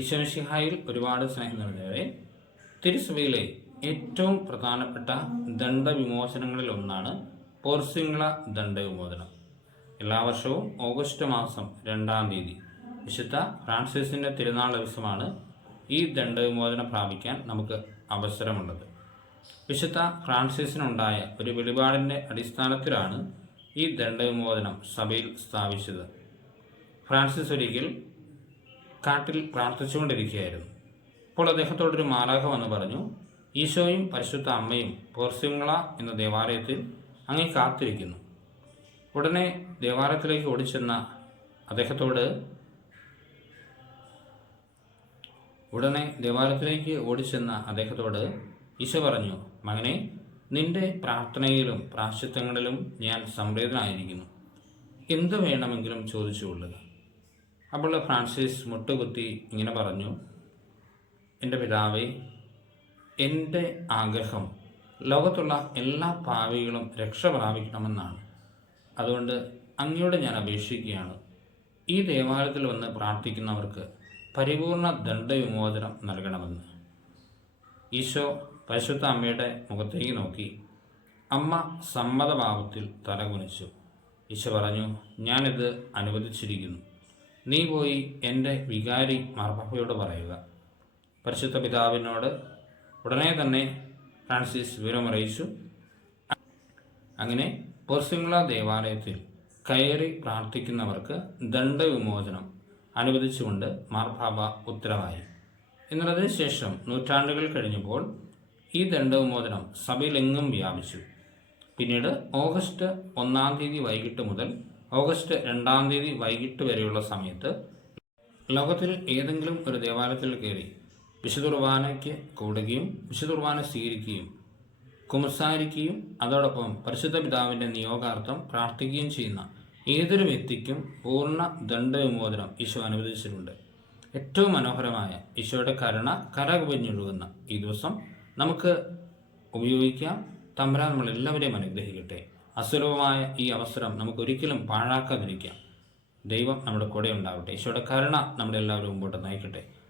ഈശോമിഷിഹായിൽ ഒരുപാട് സ്നേഹം നിറഞ്ഞവരെ തിരുസഭയിലെ ഏറ്റവും പ്രധാനപ്പെട്ട ദണ്ഡവിമോചനങ്ങളിൽ ഒന്നാണ് പോർസിംഗ്ല ദണ്ഡവിമോചനം. എല്ലാ വർഷവും ഓഗസ്റ്റ് മാസം രണ്ടാം തീയതി വിശുദ്ധ ഫ്രാൻസിസിന്റെ തിരുനാൾ ദിവസമാണ് ഈ ദണ്ഡവിമോചനം പ്രാപിക്കാൻ നമുക്ക് അവസരമുള്ളത്. വിശുദ്ധ ഫ്രാൻസിസിനുണ്ടായ ഒരു വെളിപാടിന്റെ അടിസ്ഥാനത്തിലാണ് ഈ ദണ്ഡവിമോചനം സഭയിൽ സ്ഥാപിച്ചത്. ഫ്രാൻസിസ് ഒരിക്കൽ കാട്ടിൽ പ്രാർത്ഥിച്ചുകൊണ്ടിരിക്കുകയായിരുന്നു. അപ്പോൾ അദ്ദേഹത്തോടൊരു മാലാഖ വന്ന് പറഞ്ഞു ഈശോയും പരിശുദ്ധ അമ്മയും പോർസിംഗ്ള എന്ന ദേവാലയത്തിൽ അങ്ങേ കാത്തിരിക്കുന്നു. ഉടനെ ദേവാലയത്തിലേക്ക് ഓടിച്ചെന്ന അദ്ദേഹത്തോട് ഉടനെ ദേവാലയത്തിലേക്ക് ഓടിച്ചെന്ന അദ്ദേഹത്തോട് ഈശോ പറഞ്ഞു മകനെ നിന്റെ പ്രാർത്ഥനയിലും പ്രാശ്ചിത്തങ്ങളിലും ഞാൻ സംവേദനായിരിക്കുന്നു. എന്ത് വേണമെങ്കിലും ചോദിച്ചുകൊള്ളുക. അപ്പോൾ ഫ്രാൻസിസ് മുട്ടുകുത്തി ഇങ്ങനെ പറഞ്ഞു എന്റെ പിതാവേ എന്റെ ആഗ്രഹം ലോകത്തുള്ള എല്ലാ പാവികളും രക്ഷ പ്രാപിക്കണമെന്നാണ്. അതുകൊണ്ട് അങ്ങയോട് ഞാൻ അപേക്ഷിക്കുകയാണ്. ഈ ദേവാലയത്തിൽ വന്ന് പ്രാർത്ഥിക്കുന്നവർക്ക് പരിപൂർണ ദണ്ഡവിമോചനം നൽകണമെന്ന്. ഈശോ പരിശുദ്ധ അമ്മയുടെ മുഖത്തേക്ക് നോക്കി അമ്മ സമ്മതഭാവത്തിൽ തലകുനിച്ചു. ഈശോ പറഞ്ഞു ഞാനിത് അനുവദിച്ചിരിക്കുന്നു. നീ പോയി എന്റെ വികാരി മാർപ്പാപ്പയോട് പറയുക. പരിശുദ്ധ പിതാവിനോട് ഉടനെ തന്നെ ഫ്രാൻസിസ് വിവരമറിയിച്ചു അങ്ങനെ പൊർസിംഗ്ല ദേവാലയത്തിൽ കയറി പ്രാർത്ഥിക്കുന്നവർക്ക് ദണ്ഡവിമോചനം അനുവദിച്ചുകൊണ്ട് മാർപ്പാപ്പ ഉത്തരവായി. എന്നുള്ളതിന് ശേഷം നൂറ്റാണ്ടുകൾ കഴിഞ്ഞപ്പോൾ ഈ ദണ്ഡവിമോചനം സഭയിലെങ്ങും വ്യാപിച്ചു. പിന്നീട് ഓഗസ്റ്റ് ഒന്നാം തീയതി വൈകിട്ട് മുതൽ ഓഗസ്റ്റ് രണ്ടാം തീയതി വൈകിട്ട് വരെയുള്ള സമയത്ത് ലോകത്തിൽ ഏതെങ്കിലും ഒരു ദേവാലയത്തിൽ കയറി വിശുദ്ധ കുർബാനയ്ക്ക് കൂടുകയും വിശുദ്ധ കുർബാന സ്വീകരിക്കുകയും കുമസാരിക്കുകയും അതോടൊപ്പം പരിശുദ്ധ പിതാവിന്റെ നിയോഗാർത്ഥം പ്രാർത്ഥിക്കുകയും ചെയ്യുന്ന ഏതൊരു വ്യക്തിക്കും പൂർണ ദണ്ഡവിമോചനം ഈശോ അനുവദിച്ചിട്ടുണ്ട്. ഏറ്റവും മനോഹരമായ ഈശോയുടെ കരുണ കരകുപഞ്ഞൊഴുകുന്ന ഈ ദിവസം നമുക്ക് ഉപയോഗിക്കാം. തമ്പരാൻ നമ്മളെല്ലാവരെയും അനുഗ്രഹിക്കട്ടെ. അസുലഭമായ ഈ അവസരം നമുക്ക് ഒരിക്കലും പാഴാക്കാതിരിക്കാം. ദൈവം നമ്മുടെ കൂടെ ഉണ്ടാവട്ടെ. ഈശോയുടെ കരുണ നമ്മുടെ എല്ലാവരും മുമ്പോട്ട് നയിക്കട്ടെ.